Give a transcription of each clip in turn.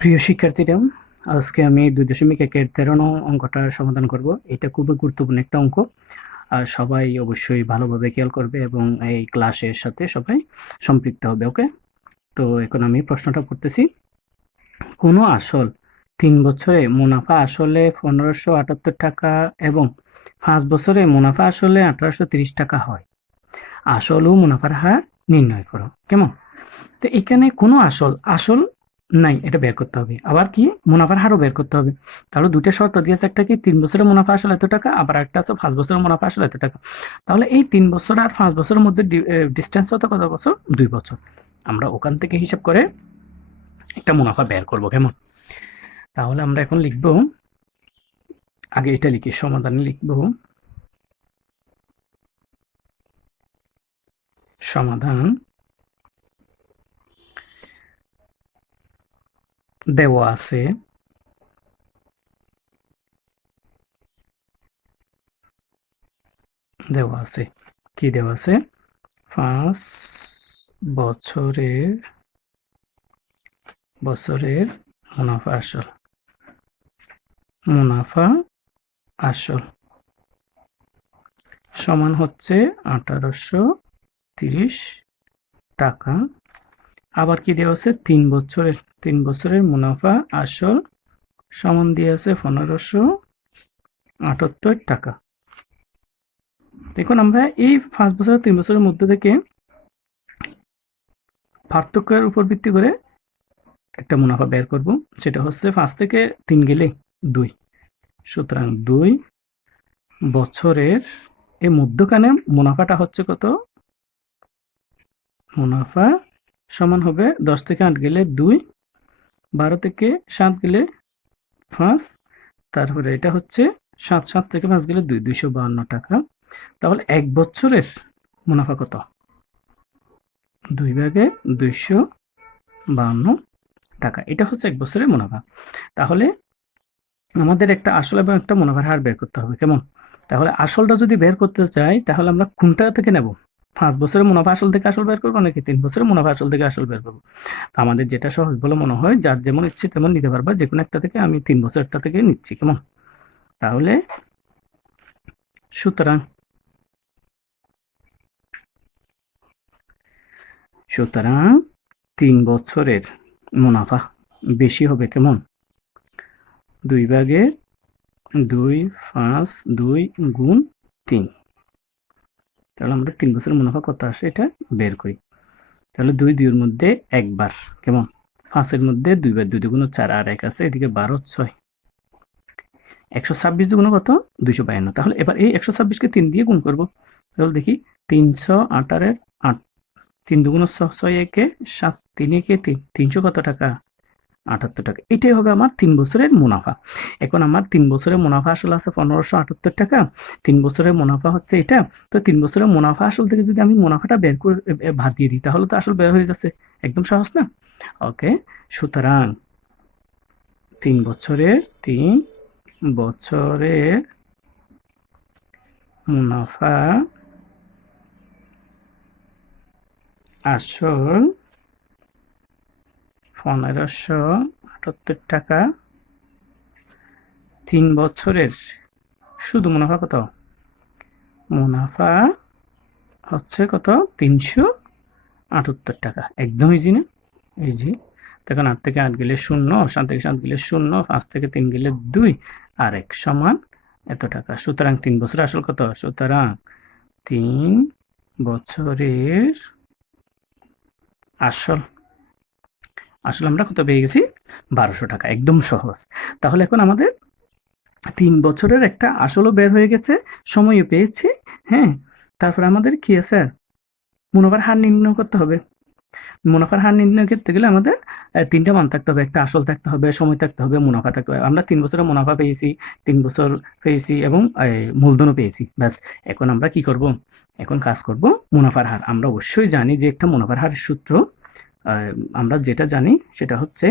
প্রিয় শিক্ষার্থীরা, আজকে আমি 2.1-এর 13 নং অঙ্কটার সমাধান করব। এটা খুবই গুরুত্বপূর্ণ একটা অঙ্ক। আর সবাই অবশ্যই ভালোভাবে খেয়াল করবে এবং এই ক্লাসের সাথে সবাই সম্পৃক্ত হবে। ওকে, তো এখন আমি প্রশ্নটা পড়তেছি। কোনো আসল 3 বছরে মুনাফা আসলে 1578 টাকা এবং 5 বছরে মুনাফা আসলে 1830 টাকা হয়। আসল ও মুনাফার হার নির্ণয় করো। কেমন? তো এখানে কোনো আসল নাই, এটা বের করতে হবে। আবার কি, মুনাফার হারও বের করতে হবে। তাহলে দুইটা শর্ত দিয়েছে, একটা কি 3 বছরের মুনাফা আসলে এত টাকা, আবার একটা আছে 5 বছরের মুনাফা আসলে এত টাকা। তাহলে এই 3 বছর আর 5 বছরের মধ্যে ডিস্টেন্স হতো কত বছর? 2 বছর। আমরা ওখান থেকে হিসাব করে একটা মুনাফা বের করব। কেমন? তাহলে আমরা এখন লিখব, আগে এটা লিখি, সমাধানে লিখব সমাধান দেওয়া আছে কি দেওয়া আছে? 5 বছরের মুনাফা আসল সমান হচ্ছে 1830 টাকা। আবার কি দেওয়া আছে? 3 বছরের মুনাফা আসল সমান দিয়ে আছে 1578 টাকা। দেখুন, আমরা এই 5 বছর 3 বছরের মধ্যে থেকে পার্থক্যের উপর ভিত্তি করে একটা মুনাফা বের করব। সেটা হচ্ছে 5 থেকে 3 গেলে 2, সুতরাং 2 বছরের এই মধ্যখানে মুনাফাটা হচ্ছে কত? মুনাফা সমান হবে 10 থেকে 8 গেলে 2, 12 থেকে 7 গেলে 5, তারপরে এটা হচ্ছে 7 থেকে 5 গেলে 2, 252 টাকা। তাহলে 1 বছরের মুনাফা কত? 2 ভাগে 252 টাকা। এটা হচ্ছে 1 বছরের মুনাফা। তাহলে আমাদের একটা আসল এবং একটা মুনাফার হার বের করতে হবে। কেমন? তাহলে আসলটা যদি বের করতে চাই, তাহলে আমরা কোনটা থেকে নেব? 5 বছরের মুনাফা আসল থেকে আসল বের করবো, নাকি 3 বছরের মুনাফা আসল থেকে আসল বের করবো? আমাদের যেটা সহজ বলে মনে হয়, যার যেমন ইচ্ছে তেমন নিতে পারবা। যে কোনো একটা থেকে, আমি 3 বছরটা থেকে নিচ্ছি। কেমন? তাহলে সুতরাং 3 বছরের মুনাফা বেশি হবে। কেমন? 2 ভাগে 2, 5, 2 গুণ 3। তাহলে আমরা 3 বছরের মুনাফা কত আসে এটা বের করি। তাহলে 2 2 এর মধ্যে একবার। কেমন? 5 এর মধ্যে 2 বার, 2 দুগুণ 4, আর 1 আছে এদিকে 12 6, 126 দুগুণ কত? 252। তাহলে এবার এই 126 কে 3 দিয়ে গুণ করব। তাহলে দেখি, 308 এর 8, 3 দুগুণ 6, 6 একে 7, 3 একে 3, 300 কত টাকা? 78 টাকা। এটাই হবে আমার 3 বছরের মুনাফা। এখন আমার 3 বছরের মুনাফা আসল আছে 1578 টাকা। 3 বছরের মুনাফা হচ্ছে এটা। তো 3 বছরের মুনাফা আসল থেকে যদি আমি মুনাফাটা বের করে বাদ দিয়ে দিই, তাহলে তো আসল বের হয়ে যাচ্ছে। একদম সহজ না? ওকে, সুতরাং 3 বছরের মুনাফা আসল 1578 টাকা। 3 বছরের শুধু মুনাফা কত? মুনাফা হচ্ছে কত? 378 টাকা। একদম ইজি না? ইজি। দেখুন, 8 থেকে 8 গেলে 0, 7 থেকে 7 গেলে 0, 5 থেকে 3 গেলে 2, আর 1 সমান এত টাকা। সুতরাং 3 বছরের আসল কত? সুতরাং 3 বছরের আসল আমরা কত পেয়ে গেছি? 1200 টাকা। একদম সহজ। তাহলে এখন আমাদের 3 বছরের একটা আসলও বের হয়ে গেছে, সময়ও পেয়েছি। হ্যাঁ, তারপরে আমাদের কি আছে? মুনাফার হার নির্ণয় করতে হবে। মুনাফার হার নির্ণয় করতে গেলে আমাদের 3টা মান থাকতে হবে। একটা আসল থাকতে হবে, সময় থাকতে হবে, মুনাফা থাকতে হবে। আমরা 3 বছরের মুনাফা পেয়েছি, 3 বছর পেয়েছি এবং মূলধনও পেয়েছি। ব্যাস, এখন আমরা কি করব? এখন কাজ করব মুনাফার হার। আমরা অবশ্যই জানি যে একটা মুনাফার হারের সূত্র, আমরা যেটা জানি সেটা হচ্ছে,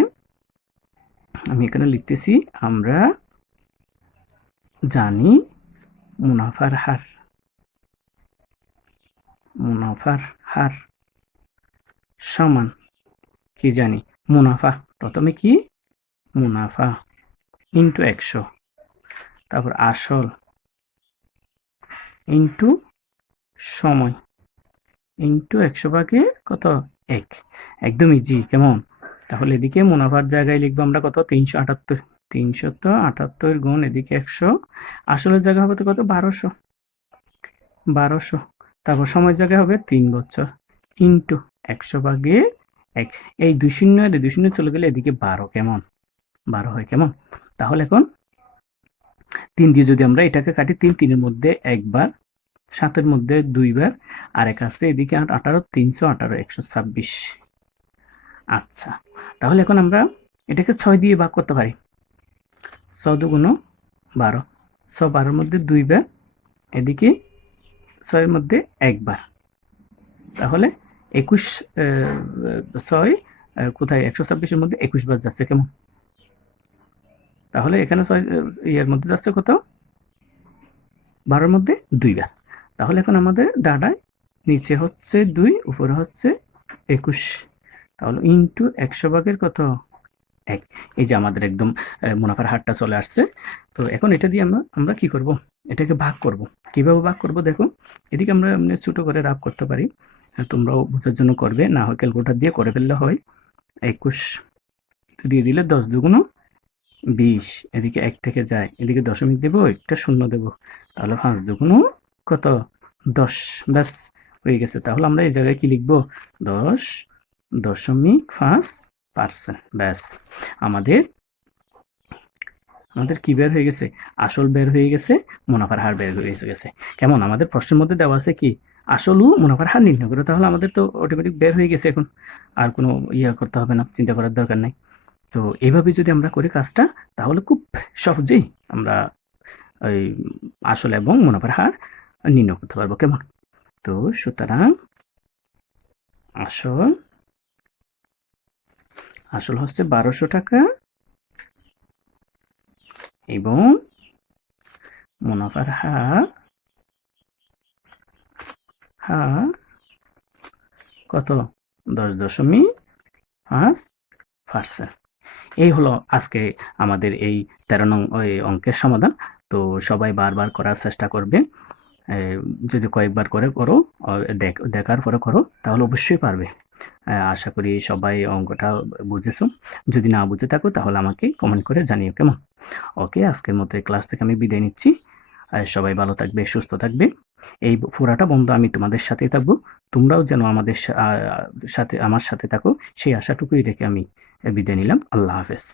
আমি এখানে লিখতেছি, আমরা জানি মুনাফার হার সমান কি জানি? মুনাফা। প্রথমে কি? মুনাফা ইন্টু 100, তারপর আসল ইন্টু সময় ইন্টু 100 ভাগে কত 1, একদম ইজি। কেমন? তাহলে এদিকে মুনাফার জায়গায় লিখবো আমরা কত 378, 378 গুণ এদিকে 100, আসলের জায়গা হবে তো কত 1200, তারপর সময়ের জায়গায় হবে 3 বছর ইন্টু 100 ভাগে 1, এই 2 শূন্য আর 2 শূন্য চলে গেলে এদিকে 12, কেমন 12 হয়। কেমন? তাহলে এখন 3 দিয়ে যদি আমরা এটাকে কাটি, 3 3-এর মধ্যে একবার, 7-এর মধ্যে 2 বার, আর এক আছে এদিকে 18, 318, 126। আচ্ছা, তাহলে এখন আমরা এটাকে 6 দিয়ে ভাগ করতে পারি। 6 দুগুণ 12, 6 12-এর মধ্যে 2 বার, এদিকে 6-এর মধ্যে একবার, তাহলে 21, 6 কোথায় 126-এর মধ্যে 21 বার যাচ্ছে। কেমন? তাহলে এখানে 6 এর মধ্যে যাচ্ছে কত 12-এর মধ্যে 2 বার। তাহলে এখন আমাদের ডাটায় নিচে হচ্ছে 2, উপরে হচ্ছে 21, তাহলে ইন্টু 100 ভাগের কত 1। এই যে আমাদের একদম মুনাফার হারটা চলে আসছে। তো এখন এটা দিয়ে আমরা কি করব, এটাকে ভাগ করব। কিভাবে ভাগ করব দেখো, এদিকে আমরা এমনি ছোট করে রাফ করতে পারি, তোমরাও বোঝার জন্য করবে, না হয় ক্যালকুলেটর দিয়ে করে ফেললে হয়। 21 দিয়ে দিলে 10 দুগুণ 20, এদিকে 1 থেকে যায়, এদিকে দশমিক দেবো, একটা শূন্য দেবো, তাহলে 5 দুগুণ কত 10, ব্যাস হয়ে গেছে। তাহলে আমরা এই জায়গায় কি লিখবো 10.5%, ব্যাস আমাদের কি বের হয়ে গেছে, আসল বের হয়ে গেছে, মুনাফার হার বের হয়ে গেছে। কেমন? আমাদের প্রশ্নের মধ্যে দেওয়া আছে কি আসল ও মুনাফার হার নির্ণয় করো, তাহলে আমাদের তো অটোমেটিক বের হয়ে গেছে। এখন আর কোনো করতে হবে না, চিন্তা করার দরকার নাই। তো এইভাবে যদি আমরা করি কাজটা, তাহলে খুব সহজেই আমরা ওই আসল এবং মুনাফার হার নির্ণয় করতে পারবো। কেমন? তো সুতরাং আসল হচ্ছে 1200 টাকা এবং মুনাফার হার কত 10.5%। এই হলো আজকে আমাদের এই 13 নং ওই অঙ্কের সমাধান। তো সবাই বারবার করার চেষ্টা করবে, যদি কয়েকবার করে করো, দেখার পরে করো, তাহলে অবশ্যই পারবে। আশা করি সবাই অঙ্কটা বুঝেছো। যদি না বুঝে থাকো তাহলে আমাকে কমেন্ট করে জানিও। কেমন? ওকে, আজকের মতো এই ক্লাস থেকে আমি বিদায় নিচ্ছি। সবাই ভালো থাকবে, সুস্থ থাকবে। এই পুরাটা বন্ধ আমি তোমাদের সাথেই থাকবো, তোমরাও যেন আমাদের সাথে আমার সাথে থাকো, সেই আশাটুকুই রেখে আমি বিদায় নিলাম। আল্লাহ হাফেজ।